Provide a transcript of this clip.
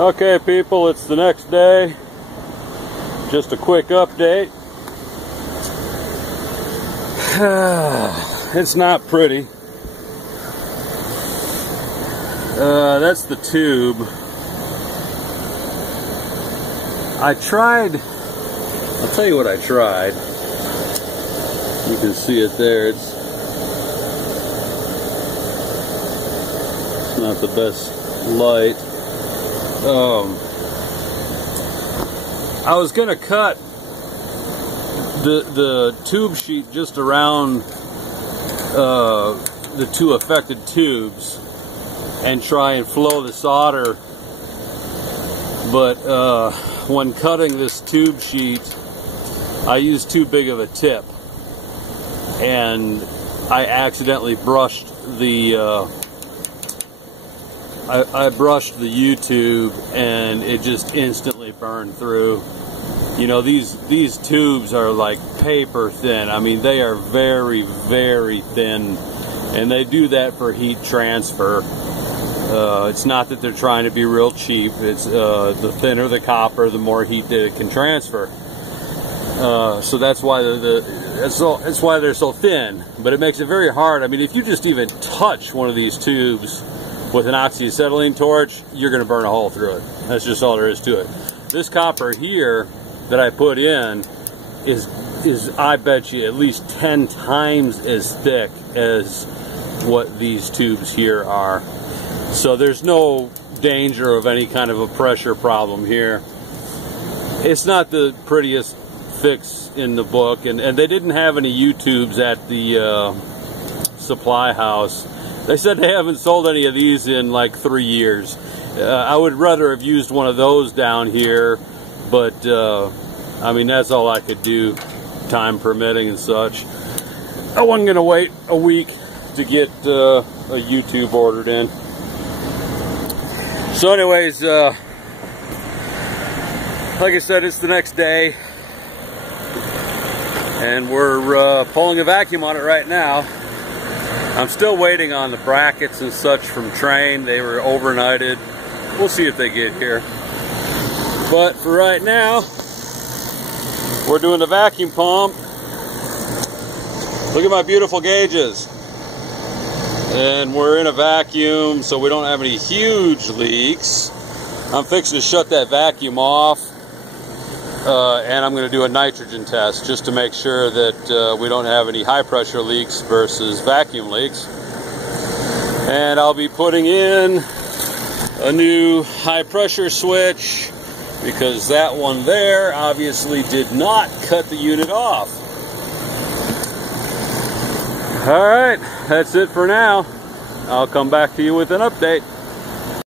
Okay people, it's the next day. Just a quick update. It's not pretty. That's the tube. I'll tell you what I tried. You can see it there. It's not the best light. I was gonna cut the tube sheet just around the two affected tubes and try and flow the solder, but when cutting this tube sheet I used too big of a tip and I accidentally brushed the I brushed the U-tube and it just instantly burned through. You know, these tubes are like paper thin. I mean, they are very, very thin, and they do that for heat transfer. It's not that they're trying to be real cheap. It's the thinner the copper, the more heat that it can transfer. So that's why that's why they're so thin. But it makes it very hard. I mean, if you just even touch one of these tubes with an oxyacetylene torch, you're going to burn a hole through it. That's just all there is to it. This copper here that I put in is I bet you at least 10 times as thick as what these tubes here are. So there's no danger of any kind of a pressure problem here. It's not the prettiest fix in the book, and they didn't have any U-tubes at the supply house. They said they haven't sold any of these in like 3 years. I would rather have used one of those down here, but I mean, that's all I could do, time permitting and such. I wasn't going to wait a week to get a U-tube ordered in. So anyways, like I said, it's the next day, and we're pulling a vacuum on it right now. I'm still waiting on the brackets and such from Train. They were overnighted. We'll see if they get here. But for right now, we're doing the vacuum pump. Look at my beautiful gauges. And we're in a vacuum, so we don't have any huge leaks. I'm fixing to shut that vacuum off. And I'm going to do a nitrogen test just to make sure that we don't have any high pressure leaks versus vacuum leaks. And I'll be putting in a new high pressure switch because that one there obviously did not cut the unit off. Alright, that's it for now. I'll come back to you with an update.